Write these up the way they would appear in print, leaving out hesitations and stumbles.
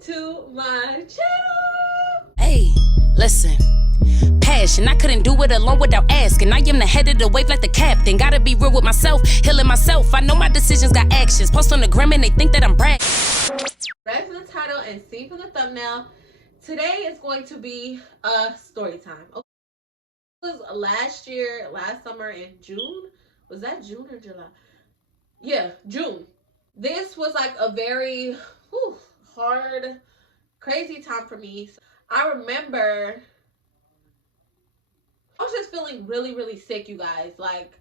to my channel. Hey, listen. Passion, I couldn't do it alone without asking. I am the head of the wave like the captain. Gotta be real with myself, healing myself. I know my decisions got actions. Post on the gram and they think that I'm bragging. Read from the title and see from the thumbnail. Today is going to be a story time. Okay. It was last summer in June. Was that June or July? Yeah, June. This was like a very hard, crazy time for me. I remember I was just feeling really, really sick, you guys. Like,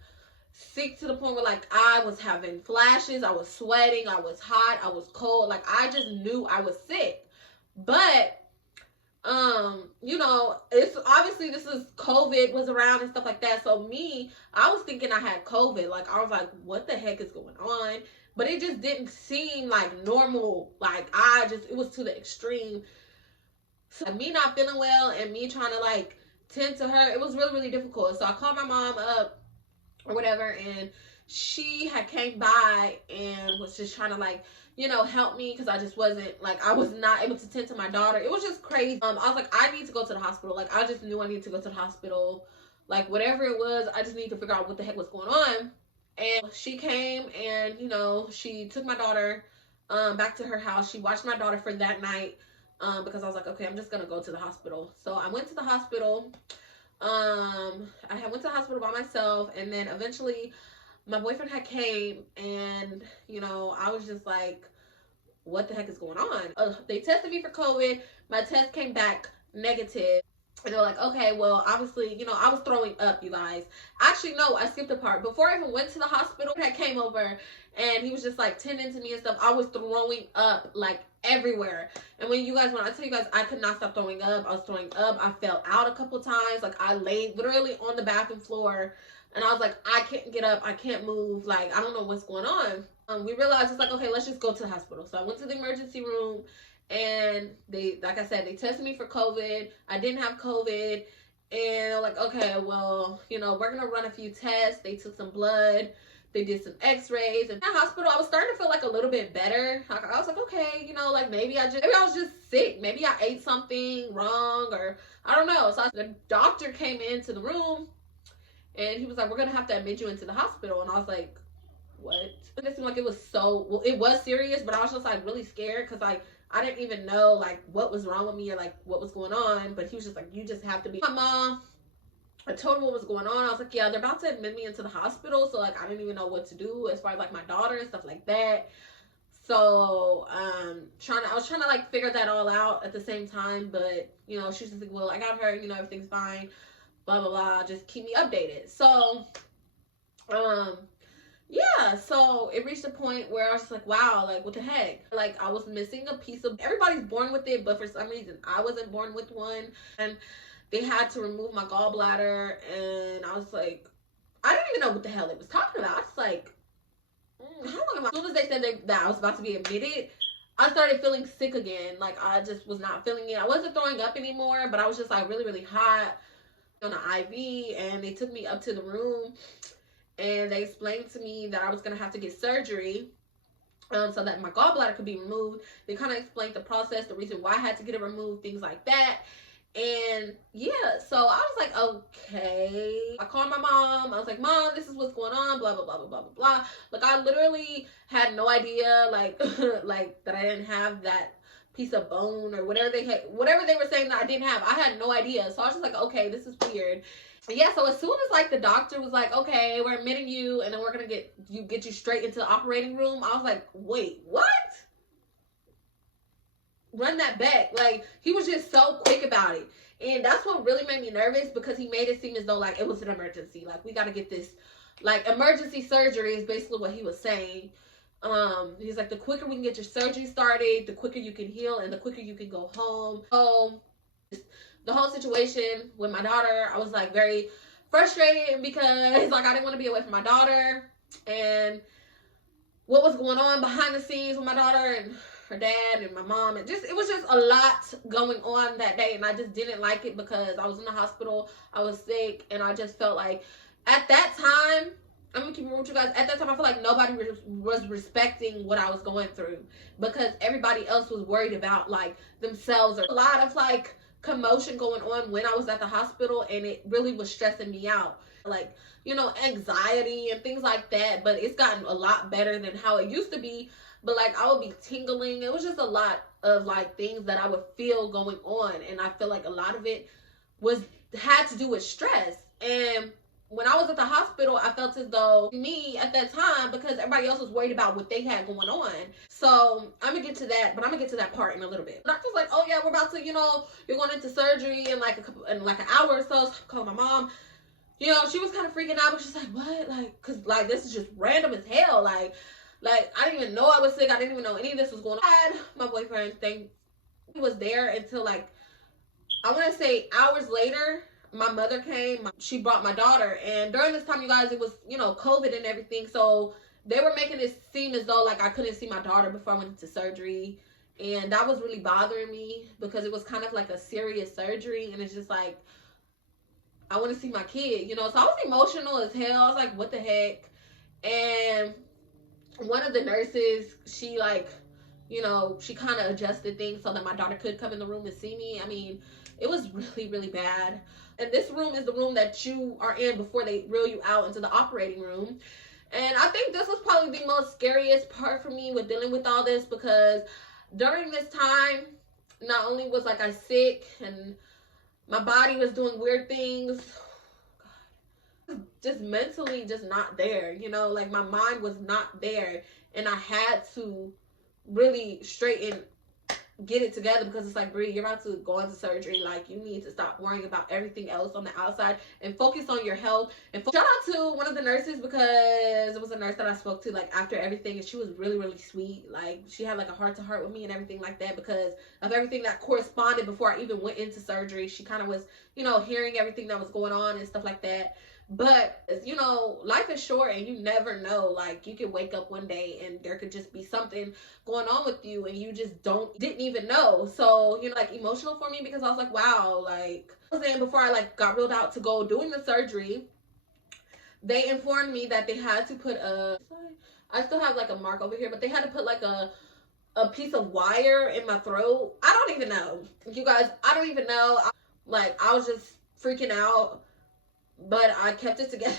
sick to the point where, like, I was having flashes. I was sweating. I was hot. I was cold. Like, I just knew I was sick. But, you know, it's obviously this is COVID was around and stuff like that. So me, I was thinking I had COVID. Like, I was like, what the heck is going on? But it just didn't seem like normal. Like, it was to the extreme. So me not feeling well and me trying to, like, tend to her, it was really, really difficult. So I called my mom up or whatever, and she had came by and was just trying to, like, you know, help me, because I just wasn't, like, I was not able to tend to my daughter. It was just crazy. I was like, I need to go to the hospital. Like, I just knew I needed to go to the hospital. Like, whatever it was, I just need to figure out what the heck was going on. And she came and, you know, she took my daughter back to her house. She watched my daughter for that night. Because I was like, okay, I'm just gonna go to the hospital. So I went to the hospital. I went to the hospital by myself, and then eventually my boyfriend had came, and, you know, I was just like, what the heck is going on? They tested me for COVID. My test came back negative. And they're like, okay, well, obviously, you know, I was throwing up, you guys. Actually, no, I skipped a part. Before I even went to the hospital, I came over and he was just like tending to me and stuff. I was throwing up like everywhere. And when I tell you guys, I could not stop throwing up. I was throwing up. I fell out a couple times. Like, I laid literally on the bathroom floor and I was like, I can't get up. I can't move. Like, I don't know what's going on. We realized it's like, okay, let's just go to the hospital. So I went to the emergency room. And they, like I said, they tested me for COVID. I didn't have COVID. And they're like, okay, well, you know, we're going to run a few tests. They took some blood. They did some x-rays. And in the hospital, I was starting to feel like a little bit better. I was like, okay, you know, like maybe I was just sick. Maybe I ate something wrong, or I don't know. So the doctor came into the room and he was like, we're going to have to admit you into the hospital. And I was like, what? It seemed like it was it was serious, but I was just like really scared because like, I didn't even know like what was wrong with me or like what was going on. But he was just like, you just have to be. My mom, I told her what was going on. I was like, yeah, they're about to admit me into the hospital. So like, I didn't even know what to do as far as like my daughter and stuff like that. So I was trying to like figure that all out at the same time. But, you know, she's just like, well, I got her, you know, everything's fine, blah, blah, blah. Just keep me updated. So, yeah, so it reached a point where I was just like, wow, like, what the heck? Like, I was missing a piece of, everybody's born with it, but for some reason, I wasn't born with one. And they had to remove my gallbladder, and I was like, I didn't even know what the hell it was talking about. I was like, how long am I? As soon as they said that I was about to be admitted, I started feeling sick again. Like, I just was not feeling it. I wasn't throwing up anymore, but I was just, like, really, really hot on an IV, and they took me up to the room. And they explained to me that I was going to have to get surgery so that my gallbladder could be removed. They kind of explained the process, the reason why I had to get it removed, things like that. And yeah, so I was like, okay. I called my mom. I was like, Mom, this is what's going on, blah, blah, blah, blah, blah, blah, blah. Like, I literally had no idea, like, like that I didn't have that piece of bone or whatever they were saying that I didn't have. I had no idea. So I was just like, okay, this is weird. Yeah, so as soon as like the doctor was like, okay, we're admitting you and then we're gonna get you straight into the operating room, I was like, wait, what? Run that back. Like, he was just so quick about it. And that's what really made me nervous, because he made it seem as though like it was an emergency. Like, we gotta get this, like, emergency surgery is basically what he was saying. He's like, the quicker we can get your surgery started, the quicker you can heal and the quicker you can go home. So the whole situation with my daughter, I was like very frustrated because like I didn't want to be away from my daughter, and what was going on behind the scenes with my daughter and her dad and my mom, and it was just a lot going on that day, and I just didn't like it because I was in the hospital, I was sick, and I just felt like at that time I'm gonna keep it real with you guys. At that time, I feel like nobody was respecting what I was going through because everybody else was worried about like themselves, or a lot of like commotion going on when I was at the hospital, and it really was stressing me out. Like, you know, anxiety and things like that. But it's gotten a lot better than how it used to be. But like, I would be tingling. It was just a lot of like things that I would feel going on, and I feel like a lot of it had to do with stress. And when I was at the hospital, I felt as though me at that time, because everybody else was worried about what they had going on. So I'm gonna get to that, but I'm gonna get to that part in a little bit. The doctor's like, oh yeah, we're about to, you know, you're going into surgery in like an hour or so. So I called my mom. You know, she was kind of freaking out, but she's like, what? Like, cause like this is just random as hell. Like I didn't even know I was sick. I didn't even know any of this was going on. My boyfriend he was there until like, I want to say hours later. My mother came. She brought my daughter, and during this time, you guys, it was, you know, COVID and everything, so they were making it seem as though like I couldn't see my daughter before I went into surgery, and that was really bothering me because it was kind of like a serious surgery, and it's just like, I want to see my kid, you know. So I was emotional as hell. I was like, what the heck? And one of the nurses, she like, you know, she kind of adjusted things so that my daughter could come in the room and see me. I mean, it was really, really bad. And this room is the room that you are in before they reel you out into the operating room. And I think this was probably the most scariest part for me with dealing with all this, because during this time, not only was like I sick and my body was doing weird things, just mentally just not there, you know, like my mind was not there, and I had to really straighten, get it together, because it's like, Bri, you're about to go into surgery. Like, you need to stop worrying about everything else on the outside and focus on your health. And shout out to one of the nurses, because it was a nurse that I spoke to like after everything, and she was really, really sweet. Like, she had like a heart to heart with me and everything like that, because of everything that corresponded before I even went into surgery. She kind of was, you know, hearing everything that was going on and stuff like that. But, you know, life is short, and you never know. Like, you could wake up one day and there could just be something going on with you, and you just didn't even know. So, you know, like, emotional for me, because I was like, wow, like, I was saying, before I like got ruled out to go doing the surgery, they informed me that they had to put I still have like a mark over here, but they had to put like a piece of wire in my throat. I don't even know, you guys. I don't even know. I was just freaking out. But I kept it together.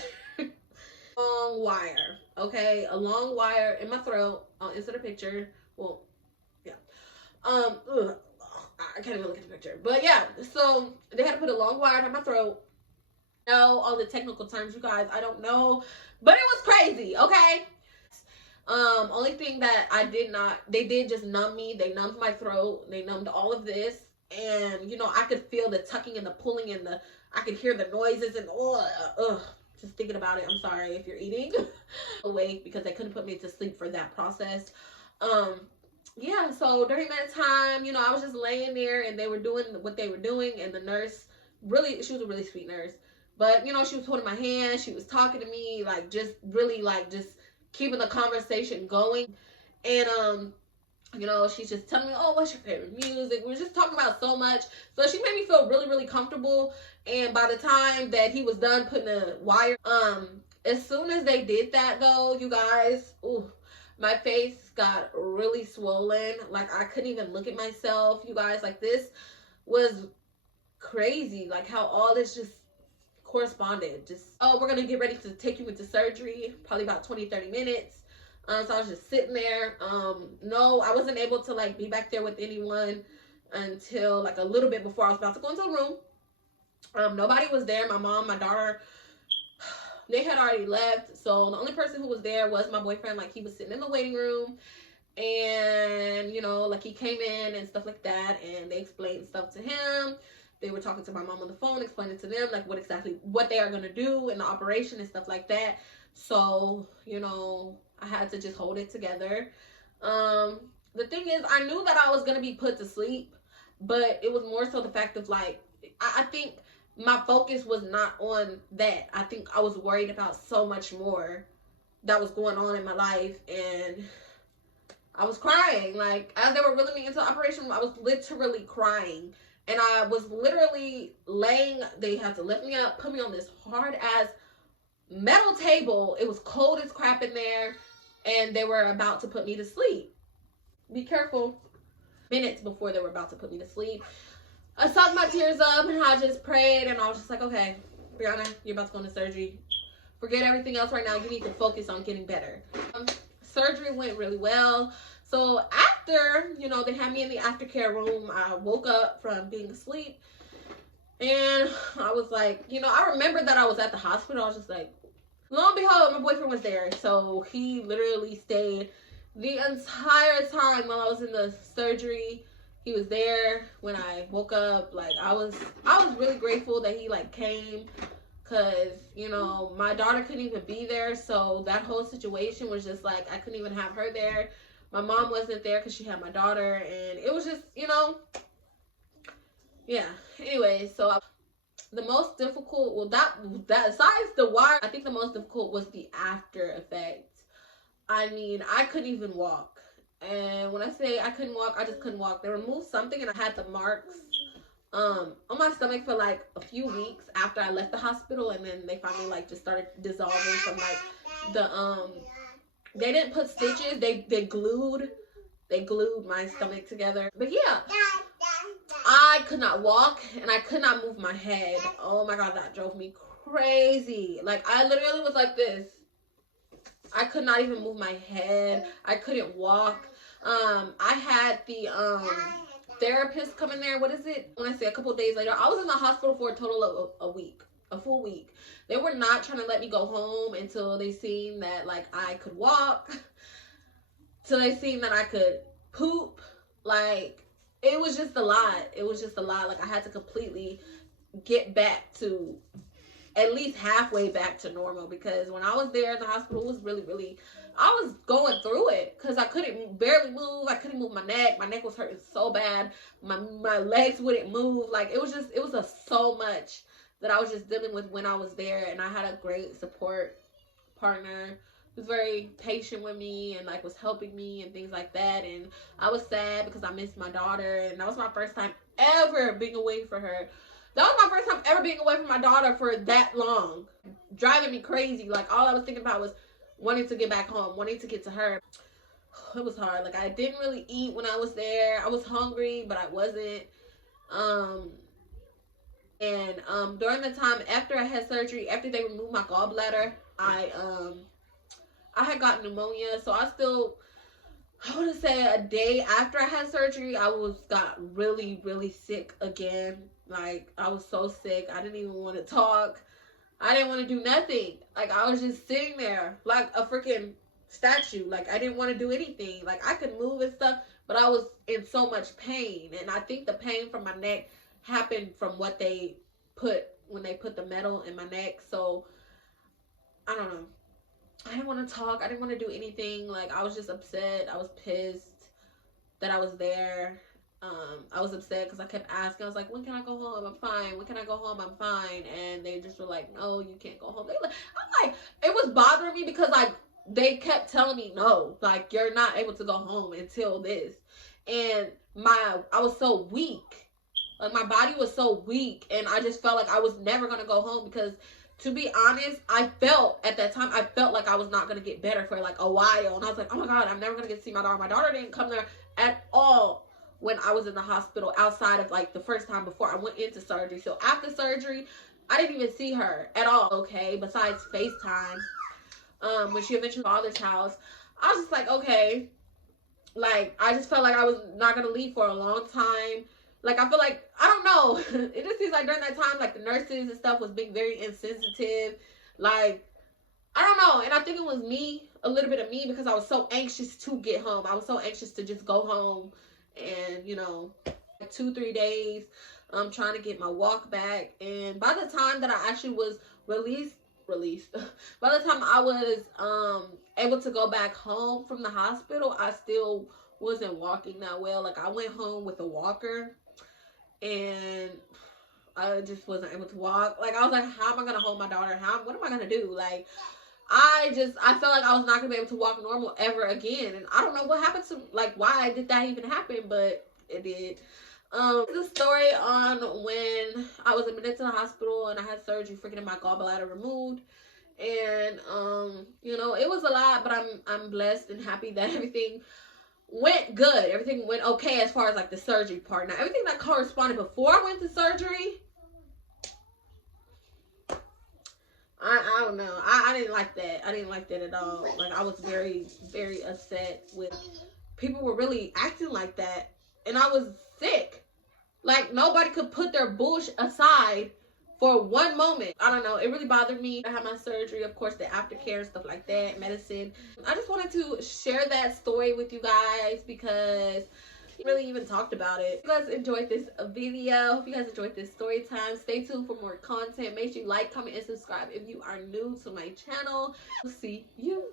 Long wire, okay? A long wire in my throat. I'll insert a picture. Well, yeah. I can't even look at the picture. But yeah, so they had to put a long wire in my throat. No, all the technical terms, you guys, I don't know. But it was crazy, okay? Only thing that they did just numb me. They numbed my throat. They numbed all of this. And, you know, I could feel the tucking and the pulling and I could hear the noises, and just thinking about it. I'm sorry if you're eating. Awake, because they couldn't put me to sleep for that process. Yeah, so during that time, you know, I was just laying there, and they were doing what they were doing, and the nurse, she was a really sweet nurse. But, you know, she was holding my hand, she was talking to me, like, just really, like, just keeping the conversation going. And, you know, she's just telling me, oh, what's your favorite music? We were just talking about so much. So she made me feel really, really comfortable. And by the time that he was done putting the wire, as soon as they did that, though, you guys, my face got really swollen. Like, I couldn't even look at myself, you guys. Like, this was crazy. Like, how all this just corresponded. Just, oh, we're going to get ready to take you into surgery. Probably about 20-30 minutes. So I was just sitting there. No, I wasn't able to like be back there with anyone until like a little bit before I was about to go into the room. Nobody was there. My mom, my daughter, they had already left. So the only person who was there was my boyfriend. Like, he was sitting in the waiting room, and, you know, like, he came in and stuff like that, and they explained stuff to him. They were talking to my mom on the phone, explaining to them like what they are going to do in the operation and stuff like that. So, you know, I had to just hold it together. The thing is, I knew that I was going to be put to sleep, but it was more so the fact of like, I think my focus was not on that. I think I was worried about so much more that was going on in my life, and I was crying. Like, as they were reeling me into the operation, I was literally crying. And I was literally laying, they had to lift me up, put me on this hard ass metal table. It was cold as crap in there, and they were about to put me to sleep. Be careful. Minutes before they were about to put me to sleep, I sucked my tears up and I just prayed, and I was just like, okay, Bri'Rennee, you're about to go into surgery. Forget everything else right now. You need to focus on getting better. Surgery went really well. So after, you know, they had me in the aftercare room, I woke up from being asleep, and I was like, you know, I remember that I was at the hospital. I was just like, lo and behold, my boyfriend was there. So he literally stayed the entire time while I was in the surgery. He was there when I woke up. Like, I was really grateful that he like came, because, you know, my daughter couldn't even be there. So that whole situation was just like, I couldn't even have her there. My mom wasn't there because she had my daughter, and it was just, you know, yeah. Anyway, so the most difficult, well, that besides the wire, I think the most difficult was the after effects. I mean, I couldn't even walk. And when I say I couldn't walk, I just couldn't walk. They removed something, and I had the marks on my stomach for like a few weeks after I left the hospital, and then they finally like just started dissolving from like the they didn't put stitches, they glued my stomach together. But yeah, I could not walk, and I could not move my head. Oh my god, that drove me crazy. Like, I literally was like this. I could not even move my head. I couldn't walk. I had the therapist come in there. What is it? When I say a couple days later, I was in the hospital for a total of a week, a full week. They were not trying to let me go home until they seen that like I could walk, till they seen that I could poop. Like, it was just a lot. It was just a lot. Like, I had to completely get back to at least halfway back to normal, because when I was there in the hospital, it was really, I was going through it because I couldn't barely move. I couldn't move my neck. My neck was hurting so bad. My legs wouldn't move. Like, it was so much that I was just dealing with when I was there. And I had a great support partner who was very patient with me and like was helping me and things like that. And I was sad because I missed my daughter, and that was my first time ever being away from her. That was my first time ever being away from my daughter for that long. Driving me crazy. Like, all I was thinking about was wanting to get back home, wanting to get to her. It was hard. Like, I didn't really eat when I was there. I was hungry, but I wasn't. During the time after I had surgery, after they removed my gallbladder, I had gotten pneumonia. So I would say a day after I had surgery, I got really sick again. Like, I was so sick. I didn't even want to talk. I didn't want to do nothing. Like, I was just sitting there like a freaking statue. Like, I didn't want to do anything. Like, I could move and stuff, but I was in so much pain. And I think the pain from my neck happened from what they put when they put the metal in my neck. So, I don't know. I didn't want to talk. I didn't want to do anything. Like, I was just upset. I was pissed that I was there. I was upset because I kept asking. I was like, when can I go home? I'm fine. When can I go home? I'm fine. And they just were like, no, you can't go home. I'm like, it was bothering me because like they kept telling me, no, like, you're not able to go home until this. And I was so weak. Like, my body was so weak, and I just felt like I was never going to go home because, to be honest, at that time, I felt like I was not going to get better for like a while. And I was like, oh my God, I'm never going to get to see my daughter. My daughter didn't come there at all when I was in the hospital, outside of like the first time before I went into surgery. So after surgery, I didn't even see her at all, okay, besides FaceTime. When she eventually got to father's house, I was just like, okay. Like, I just felt like I was not going to leave for a long time. Like, I feel like, I don't know. It just seems like during that time, like, the nurses and stuff was being very insensitive. Like, I don't know. And I think it was me, a little bit of me, because I was so anxious to get home. I was so anxious to just go home. And, you know, like 2-3 days, I'm trying to get my walk back. And by the time that I actually was released, by the time I was able to go back home from the hospital, I still wasn't walking that well. Like, I went home with a walker, and I just wasn't able to walk. Like, I was like, how am I gonna hold my daughter? What am I gonna do? Like, I felt like I was not gonna be able to walk normal ever again. And I don't know what happened to, like, why did that even happen, but it did. The story on when I was admitted to the hospital and I had surgery for getting my gallbladder removed. And you know, it was a lot, but I'm blessed and happy that everything went good. Everything went okay as far as like the surgery part. Now, everything that corresponded before I went to surgery, I don't know. I didn't like that. I didn't like that at all. Like, I was very, very upset with people were really acting like that. And I was sick. Like, nobody could put their bullshit aside for one moment. I don't know. It really bothered me. I had my surgery, of course, the aftercare and stuff like that, medicine. I just wanted to share that story with you guys because really even talked about it. If you guys enjoyed this video, hope you guys enjoyed this story time. Stay tuned for more content. Make sure you like, comment, and subscribe if you are new to my channel. See you.